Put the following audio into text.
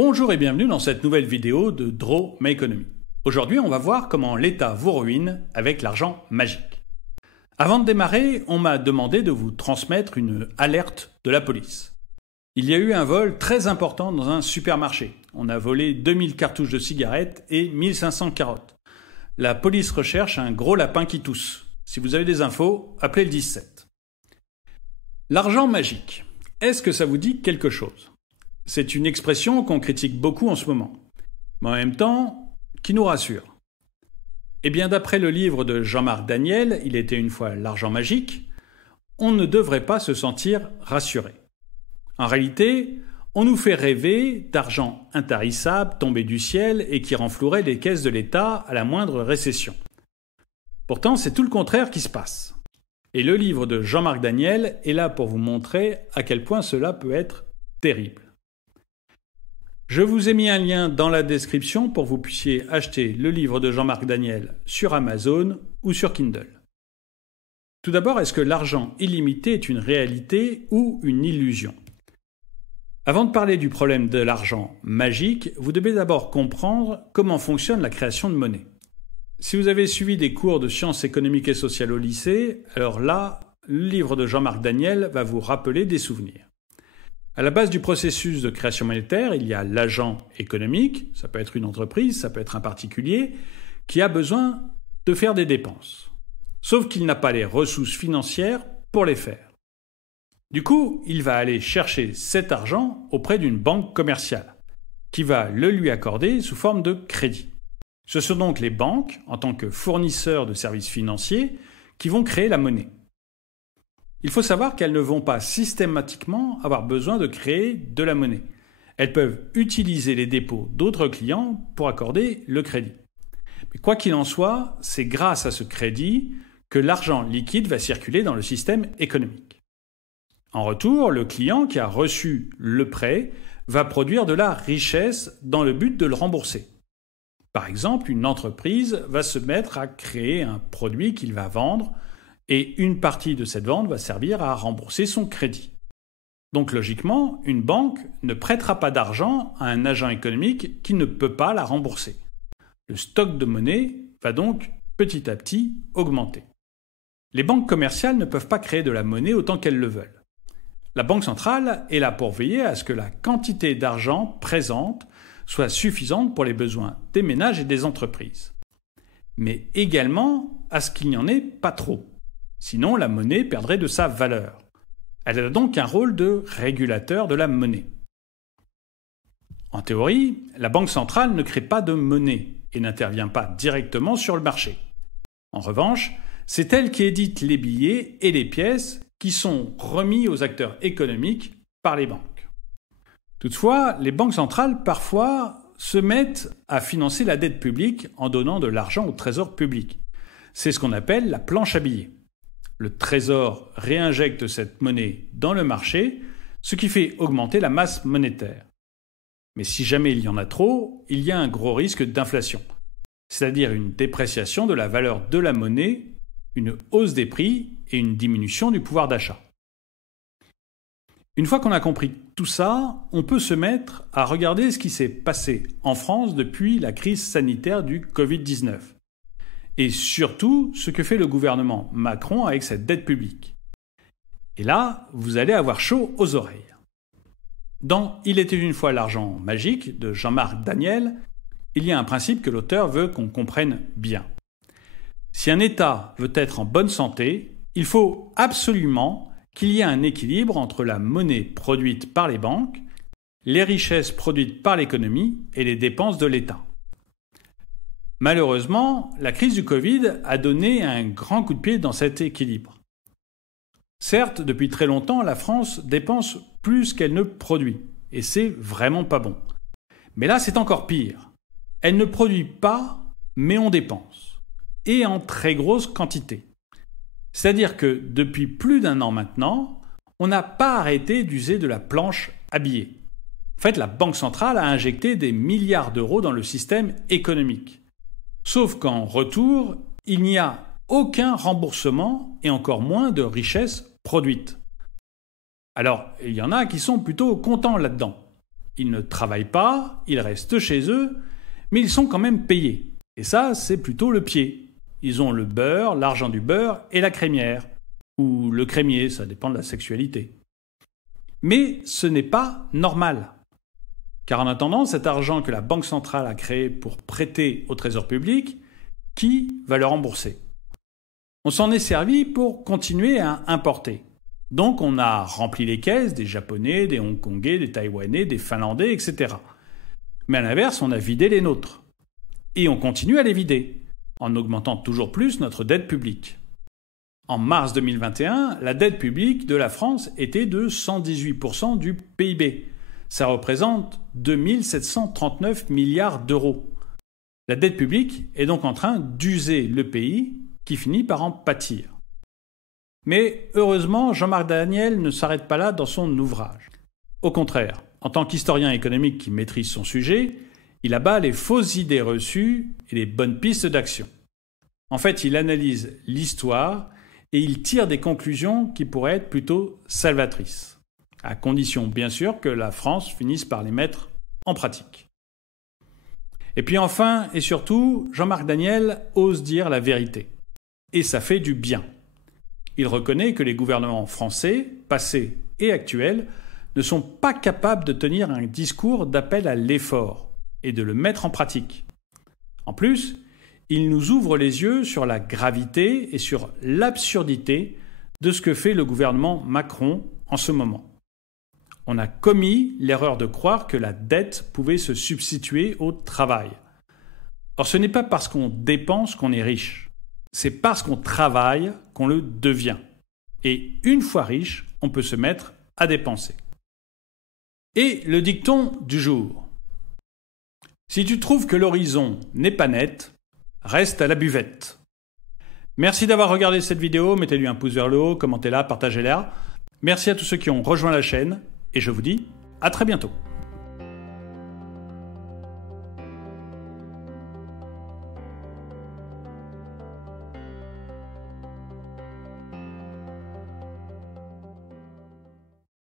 Bonjour et bienvenue dans cette nouvelle vidéo de Draw My Economy. Aujourd'hui, on va voir comment l'État vous ruine avec l'argent magique. Avant de démarrer, on m'a demandé de vous transmettre une alerte de la police. Il y a eu un vol très important dans un supermarché. On a volé 2000 cartouches de cigarettes et 1500 carottes. La police recherche un gros lapin qui tousse. Si vous avez des infos, appelez le 17. L'argent magique. Est-ce que ça vous dit quelque chose ? C'est une expression qu'on critique beaucoup en ce moment, mais en même temps, qui nous rassure. Eh bien, d'après le livre de Jean-Marc Daniel, Il était une fois l'argent magique, on ne devrait pas se sentir rassuré. En réalité, on nous fait rêver d'argent intarissable tombé du ciel et qui renflouerait les caisses de l'État à la moindre récession. Pourtant, c'est tout le contraire qui se passe. Et le livre de Jean-Marc Daniel est là pour vous montrer à quel point cela peut être terrible. Je vous ai mis un lien dans la description pour que vous puissiez acheter le livre de Jean-Marc Daniel sur Amazon ou sur Kindle. Tout d'abord, est-ce que l'argent illimité est une réalité ou une illusion ? Avant de parler du problème de l'argent magique, vous devez d'abord comprendre comment fonctionne la création de monnaie. Si vous avez suivi des cours de sciences économiques et sociales au lycée, alors là, le livre de Jean-Marc Daniel va vous rappeler des souvenirs. À la base du processus de création monétaire, il y a l'agent économique, ça peut être une entreprise, ça peut être un particulier, qui a besoin de faire des dépenses. Sauf qu'il n'a pas les ressources financières pour les faire. Du coup, il va aller chercher cet argent auprès d'une banque commerciale, qui va le lui accorder sous forme de crédit. Ce sont donc les banques, en tant que fournisseurs de services financiers, qui vont créer la monnaie. Il faut savoir qu'elles ne vont pas systématiquement avoir besoin de créer de la monnaie. Elles peuvent utiliser les dépôts d'autres clients pour accorder le crédit. Mais quoi qu'il en soit, c'est grâce à ce crédit que l'argent liquide va circuler dans le système économique. En retour, le client qui a reçu le prêt va produire de la richesse dans le but de le rembourser. Par exemple, une entreprise va se mettre à créer un produit qu'il va vendre et une partie de cette vente va servir à rembourser son crédit. Donc logiquement, une banque ne prêtera pas d'argent à un agent économique qui ne peut pas la rembourser. Le stock de monnaie va donc petit à petit augmenter. Les banques commerciales ne peuvent pas créer de la monnaie autant qu'elles le veulent. La Banque centrale est là pour veiller à ce que la quantité d'argent présente soit suffisante pour les besoins des ménages et des entreprises. Mais également à ce qu'il n'y en ait pas trop. Sinon, la monnaie perdrait de sa valeur. Elle a donc un rôle de régulateur de la monnaie. En théorie, la Banque centrale ne crée pas de monnaie et n'intervient pas directement sur le marché. En revanche, c'est elle qui édite les billets et les pièces qui sont remis aux acteurs économiques par les banques. Toutefois, les banques centrales, parfois, se mettent à financer la dette publique en donnant de l'argent au trésor public. C'est ce qu'on appelle la planche à billets. Le Trésor réinjecte cette monnaie dans le marché, ce qui fait augmenter la masse monétaire. Mais si jamais il y en a trop, il y a un gros risque d'inflation, c'est-à-dire une dépréciation de la valeur de la monnaie, une hausse des prix et une diminution du pouvoir d'achat. Une fois qu'on a compris tout ça, on peut se mettre à regarder ce qui s'est passé en France depuis la crise sanitaire du Covid-19. Et surtout, ce que fait le gouvernement Macron avec cette dette publique. Et là, vous allez avoir chaud aux oreilles. Dans Il était une fois l'argent magique de Jean-Marc Daniel, il y a un principe que l'auteur veut qu'on comprenne bien. Si un État veut être en bonne santé, il faut absolument qu'il y ait un équilibre entre la monnaie produite par les banques, les richesses produites par l'économie et les dépenses de l'État. Malheureusement, la crise du Covid a donné un grand coup de pied dans cet équilibre. Certes, depuis très longtemps, la France dépense plus qu'elle ne produit, et c'est vraiment pas bon. Mais là, c'est encore pire. Elle ne produit pas, mais on dépense, et en très grosse quantité. C'est-à-dire que depuis plus d'un an maintenant, on n'a pas arrêté d'user de la planche à billets. En fait, la Banque centrale a injecté des milliards d'euros dans le système économique. Sauf qu'en retour, il n'y a aucun remboursement et encore moins de richesses produites. Alors, il y en a qui sont plutôt contents là-dedans. Ils ne travaillent pas, ils restent chez eux, mais ils sont quand même payés. Et ça, c'est plutôt le pied. Ils ont le beurre, l'argent du beurre et la crémière. Ou le crémier, ça dépend de la sexualité. Mais ce n'est pas normal. Car en attendant, cet argent que la Banque centrale a créé pour prêter au Trésor public, qui va le rembourser? On s'en est servi pour continuer à importer. Donc on a rempli les caisses des Japonais, des Hongkongais, des Taïwanais, des Finlandais, etc. Mais à l'inverse, on a vidé les nôtres. Et on continue à les vider, en augmentant toujours plus notre dette publique. En mars 2021, la dette publique de la France était de 118% du PIB. Ça représente 2 739 milliards d'euros. La dette publique est donc en train d'user le pays qui finit par en pâtir. Mais heureusement, Jean-Marc Daniel ne s'arrête pas là dans son ouvrage. Au contraire, en tant qu'historien économique qui maîtrise son sujet, il abat les fausses idées reçues et les bonnes pistes d'action. En fait, il analyse l'histoire et il tire des conclusions qui pourraient être plutôt salvatrices, à condition bien sûr que la France finisse par les mettre en pratique. Et puis enfin et surtout, Jean-Marc Daniel ose dire la vérité. Et ça fait du bien. Il reconnaît que les gouvernements français, passés et actuels, ne sont pas capables de tenir un discours d'appel à l'effort et de le mettre en pratique. En plus, il nous ouvre les yeux sur la gravité et sur l'absurdité de ce que fait le gouvernement Macron en ce moment. On a commis l'erreur de croire que la dette pouvait se substituer au travail. Or, ce n'est pas parce qu'on dépense qu'on est riche. C'est parce qu'on travaille qu'on le devient. Et une fois riche, on peut se mettre à dépenser. Et le dicton du jour. Si tu trouves que l'horizon n'est pas net, reste à la buvette. Merci d'avoir regardé cette vidéo, mettez-lui un pouce vers le haut, commentez-la, partagez-la. Merci à tous ceux qui ont rejoint la chaîne et je vous dis à très bientôt.